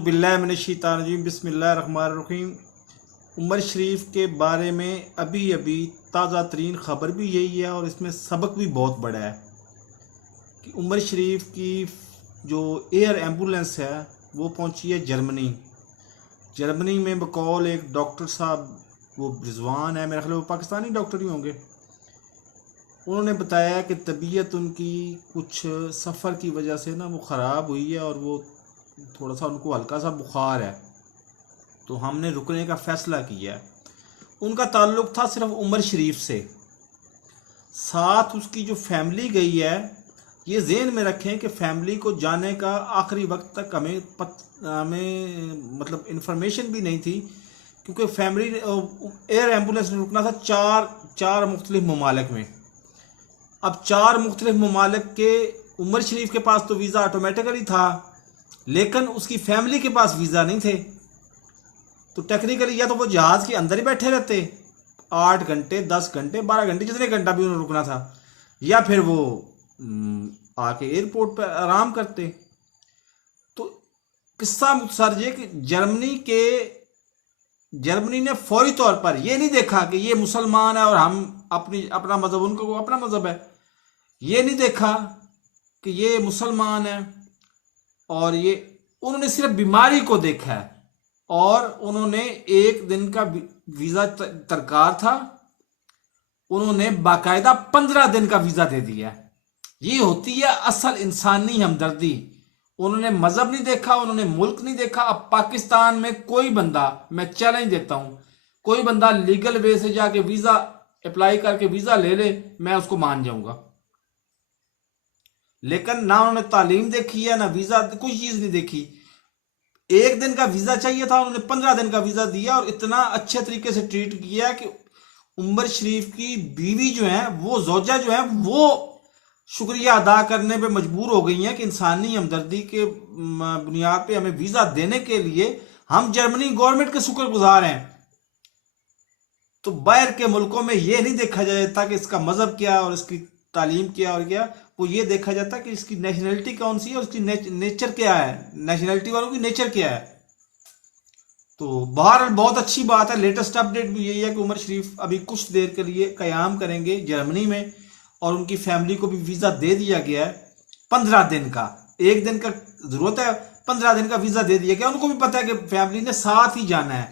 बिल्लाहिमिनश्शैतानिर्रजीम बिस्मिल्लाहिर्रहमानिर्रहीम। उमर शरीफ के बारे में अभी अभी ताज़ा तरीन ख़बर भी यही है और इसमें सबक भी बहुत बड़ा है कि उमर शरीफ की जो एयर एम्बुलेंस है वो पहुंची है जर्मनी में बकौल एक डॉक्टर साहब, वो रिजवान है, मेरे ख्याल वो पाकिस्तानी डॉक्टर ही होंगे। उन्होंने बताया कि तबीयत उनकी कुछ सफ़र की वजह से ना वो ख़राब हुई है और वो थोड़ा सा उनको हल्का सा बुखार है, तो हमने रुकने का फ़ैसला किया है। उनका ताल्लुक़ था सिर्फ उमर शरीफ से, साथ उसकी जो फैमिली गई है। ये ज़हन में रखें कि फैमिली को जाने का आखिरी वक्त तक हमें मतलब इन्फॉर्मेशन भी नहीं थी, क्योंकि फैमिली एयर एम्बुलेंस ने रुकना था चार मुख्तलिफ ममालिक में। अब 4 मुख्तलिफ ममालिक के उमर शरीफ के पास तो वीज़ा ऑटोमेटिकली था, लेकिन उसकी फैमिली के पास वीज़ा नहीं थे। तो टेक्निकली या तो वो जहाज़ के अंदर ही बैठे रहते 8 घंटे, 10 घंटे, 12 घंटे, जितने घंटा भी उन्हें रुकना था, या फिर वो आके एयरपोर्ट पर आराम करते। तो किस्सा मुख्तसर ये कि जर्मनी ने फौरी तौर पर ये नहीं देखा कि ये मुसलमान है और हम अपना मज़हब, उनको अपना मज़हब है, ये नहीं देखा कि ये मुसलमान है, और ये उन्होंने सिर्फ बीमारी को देखा है। और उन्होंने 1 दिन का वीज़ा दरकार था, उन्होंने बाकायदा 15 दिन का वीज़ा दे दिया। ये होती है असल इंसानी हमदर्दी। उन्होंने मजहब नहीं देखा, उन्होंने मुल्क नहीं देखा। अब पाकिस्तान में कोई बंदा, मैं चैलेंज देता हूं, कोई बंदा लीगल वे से जाके वीज़ा अप्लाई करके वीज़ा ले ले, मैं उसको मान जाऊंगा। लेकिन ना उन्होंने तालीम देखी है, ना वीज़ा, कुछ चीज़ नहीं देखी। 1 दिन का वीज़ा चाहिए था, उन्होंने 15 दिन का वीज़ा दिया और इतना अच्छे तरीके से ट्रीट किया कि उमर शरीफ की बीवी जो है, वो जोजा जो है, वो शुक्रिया अदा करने पे मजबूर हो गई हैं कि इंसानी हमदर्दी के बुनियाद पे हमें वीज़ा देने के लिए हम जर्मनी गवर्नमेंट के शुक्रगुजार हैं। तो बाहर के मुल्कों में ये नहीं देखा जाता कि इसका मजहब क्या और इसकी तालीम क्या और क्या, वो ये देखा जाता कि इसकी नेशनलिटी कौन सी है और इसकी नेचर क्या है, नेशनलिटी वालों की नेचर क्या है। तो बहरहाल बहुत अच्छी बात है। लेटेस्ट अपडेट भी यही है कि उमर शरीफ अभी कुछ देर के लिए क़याम करेंगे जर्मनी में, और उनकी फैमिली को भी वीज़ा दे दिया गया है 15 दिन का। 1 दिन का ज़रूरत है, 15 दिन का वीज़ा दे दिया गया। उनको भी पता है कि फैमिली ने साथ ही जाना है,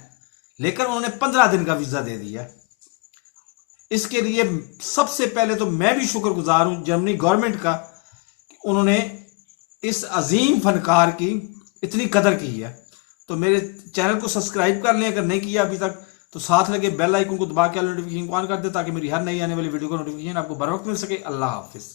लेकिन उन्होंने 15 दिन का वीज़ा दे दिया। इसके लिए सबसे पहले तो मैं भी शुक्रगुजार हूं जर्मनी गवर्नमेंट का, उन्होंने इस अजीम फनकार की इतनी कदर की है। तो मेरे चैनल को सब्सक्राइब कर लें अगर नहीं किया अभी तक, तो साथ लगे बेल आइकन को दबा के नोटिफिकेशन ऑन कर दे, ताकि मेरी हर नई आने वाली वीडियो का नोटिफिकेशन आपको बर वक्त मिल सके। अल्लाह हाफिज़।